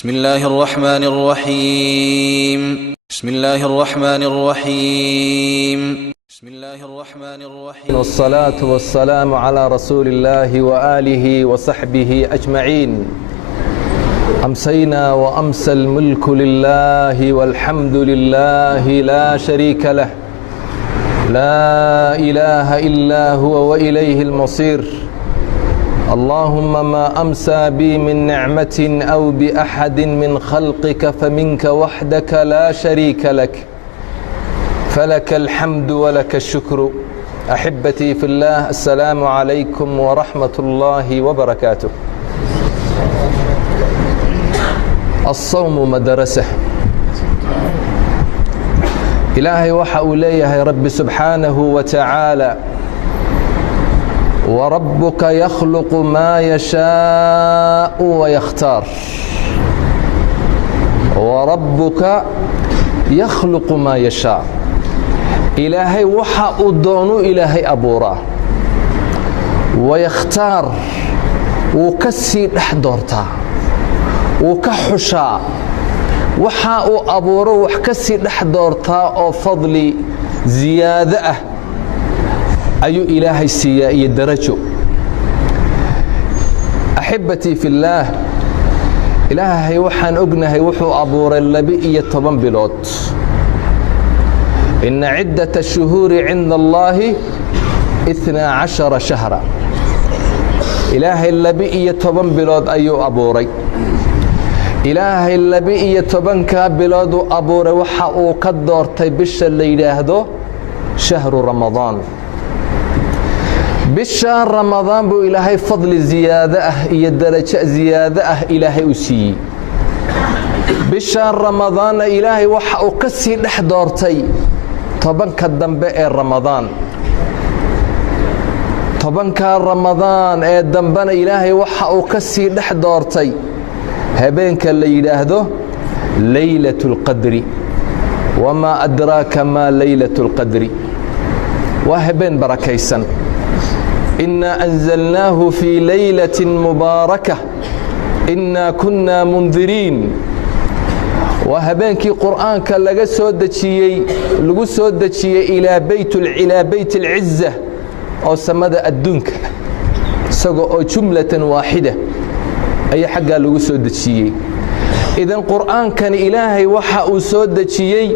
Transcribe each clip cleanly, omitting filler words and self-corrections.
بسم الله الرحمن الرحيم بسم الله الرحمن الرحيم بسم الله الرحمن الرحيم والصلاة والسلام على رسول الله وآله وصحبه أجمعين. أمسينا وأمسى الملك لله والحمد لله لا شريك له لا إله إلا هو وإليه المصير. اللهم ما أمسى بي من نعمة أو بأحد من خلقك فمنك وحدك لا شريك لك فلك الحمد ولك الشكر. أحبتي في الله، السلام عليكم ورحمة الله وبركاته. الصوم مدرسة. إلهي waxa uu leeyahay Rabbi subxaanahu wa tacaala وربك يخلق ما يشاء ويختار. وربك يخلق ما يشاء. إلهي waxa uu doono Ilaahay abuuraa. ويختار wuu ka sii dhex doortaa, wuu ka xushaa, waxa uu abuuro wax ka sii dhex doortaa oo fadli ziyaado ah ayuu Ilaahay siiyaa iyo darajo. أحبتي في الله، إلهي waxaan ognahay wuxuu abuuray 12 bilood. إن عدة الشهور عند الله 12 شهرا. إلهي 12 bilood ayuu abuuray. إلهي 12 bilood uu abuuray waxa uu ka doortay bisha la yiraahdo shahru ramadaan. bisha ramadaan buu Ilaahay fadli ziyaado ah iyo darajo ziyaado ah Ilaahay u siiyey. bisha ramadaan Ilaahay waxa uu ka sii dhex doortay 10ka dambe ee ramadaan. 10ka ramadaan ee dambana Ilaahay waxa uu ka sii dhex doortay habeenka la yiraahdo laylatul qadri. wama adraaka ma laylatul qadri. waa habeen barakaysan. إنا أنزلناه في ليلة مباركة إنا كنا منذرين. وهبانكي قرآن كان لغا سودتشي إلى بيت العزة أو سمد الدنك سوى جملة واحدة أي حاجة لغا سودتشي. إذن قرآن كان إلهي وحا سودتشي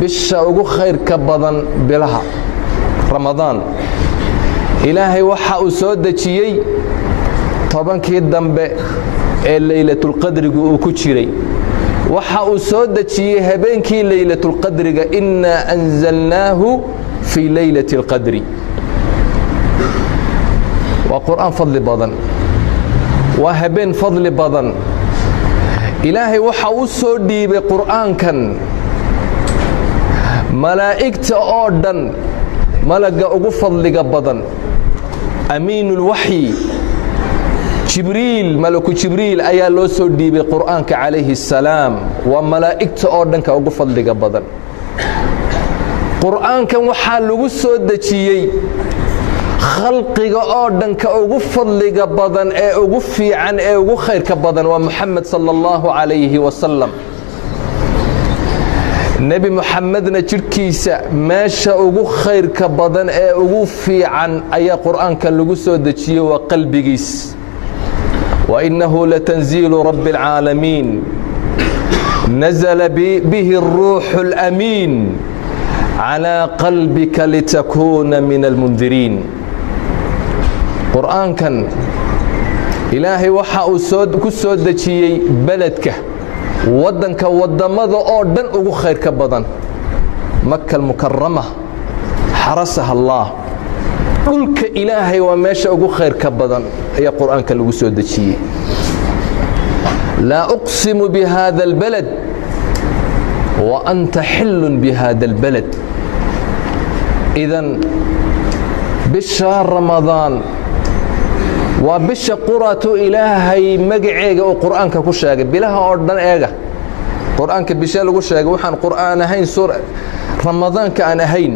بالشاوغو خير كبضا بلها رمضان. إلهي waxa uu soo dajiyay 10kii dambe ee laylatul qadriga uu ku jiray. waxa uu soo dajiyay habeenkii laylatul qadriga inna anzalnaahu fi laylatil qadri. waa quraan fadli badan, waa habeen fadli badan. Ilaahay waxa uu soo dhiibay quraankan malaa'igta oo dhan, malaga ugu fadliga badan أمين الوحي جبريل. ملك جبريل أيا لو سو ديبي قرآنك عليه السلام وملائكته أردنك أو فضل بدن. قرآنك وحا لو سو دجيي خلقك أردنك أو فضل بدن أو في عن أو خير كبدن ومحمد صلى الله عليه وسلم. نبي محمدنا جركيسا ماشا ugu khayrka badan ee ugu fiican ayaa quraanka lagu soo dajiyay waa qalbigiis. wa innahu latanzilu rabbil alamin nazala bihi ar-ruhul amin ala qalbika litakuna min al-mundirin. quraankan Ilaahay waxa uu ku soo dajiyay baladka wadanka wadamada oo dhan ugu khayrka badan. Makka al-Mukarrama xarasaha Allah. dhulka Ilaahay waa meesha ugu khayrka badan ayaa quraanka lagu soo dajiyay. la uqsimu bi hadha al-balad wa anta hillun bi hadha al-balad. idan bisha ramadaan waa bisha quraatu Ilaahay magaceega oo quraanka ku sheegay. bilaha oo dhan eega quraanka bisha lagu sheegay waxaan quraan ahayn suura ramadaanka aan ahayn